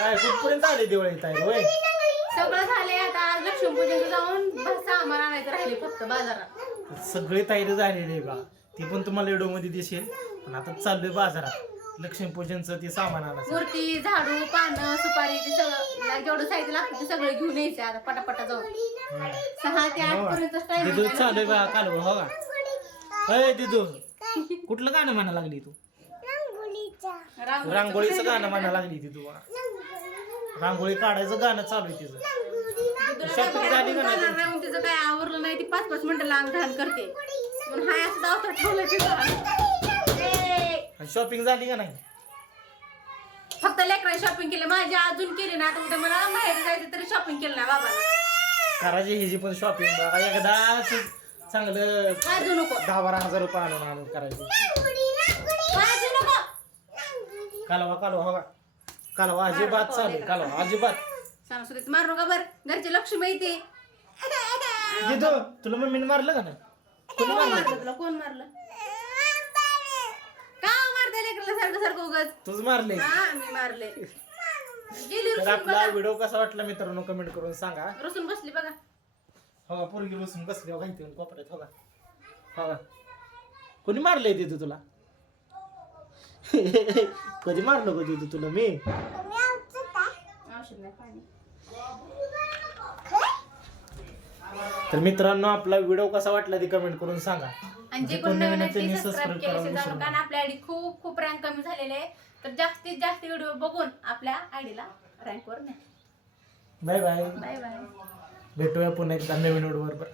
काय कुठपर्यंत आले दिवाळी ताई होय? सगळं झाले आता आज लक्ष्मीपूजन जाऊन बस सामान आणायचं राहिले फक्त बाजारात. सगळे तयारी झालेली आहे बा. ती पण तुम्हाला व्हिडिओमध्ये दिसेल. पण आता चाललोय बाजारात. लक्ष्मीपूजनचं ते सामान आणायचं. मूर्ती झाडू पानं सुपारी ते सगळं जेवढं साहित्य लागतं ते सगळं घेऊन यायचं आता पटापटा जाऊन. सहा ते आठ पर्यंत दिदू चालू बा कालव हो का? अय दिदू कुठलं गाणं म्हणा लागली तू? रांगोळीचं. गाणं म्हणा लागली ती तू रांगोळी काढायचं गाणं चालू आहे तिचं. शॉपिंग झाली का नाही? राहून तिचं काय आवरलं नाही ती पाच पाच मिनिटं लांब घाण करते. पण हाय असं दावतात ठेवलं ए, शॉपिंग झाली का नाही? फक्त लेकरा शॉपिंग केलं माझी अजून केली ना आता उद्या मला माहेर जायचं तरी शॉपिंग केलं नाही बाबाला करायची हिची पण शॉपिंग बघा एकदाच चांगलं वाजू नको. दहा बारा हजार रुपये आणून आणून करायची. वाजू नको. कालवा कालवा हो का? कालवा अजिबात चालू कालवा अजिबात. सांगत मारू नका बर. घरची लक्ष्मी येते तुला मम्मीने मारलं का नाही? कोण मारलं? तुला? कोण मारलं? का मारते लेकरला सारखं सारखं उगाच? तूच मारले. हा मी मारले. गेली तर रुसून आपला बघा. व्हिडिओ कसा वाटला मित्रांनो कमेंट करून सांगा. रुसून बसली बघा. हो का पोरगी बसून बसली हो माहिती कोपऱ्यात हो का? हो का? कोणी मारलंय दिदू तुला? कधी मारलं का दिदू तुला मी? तर मित्रांनो आपला व्हिडिओ कसा वाटला ते कमेंट करून सांगा. आणि जे जे कोण नवीन आहेत ते सबस्क्राईब कारण आपल्या आयडी खूप खूप रँक कमी झालेले आहे. तर जास्तीत जास्त व्हिडिओ बघून आपल्या आयडीला रँकवर न्या. बाय बाय बाय बाय भेटूया पुन्हा एकदा नवीन व्हिडिओ बरोबर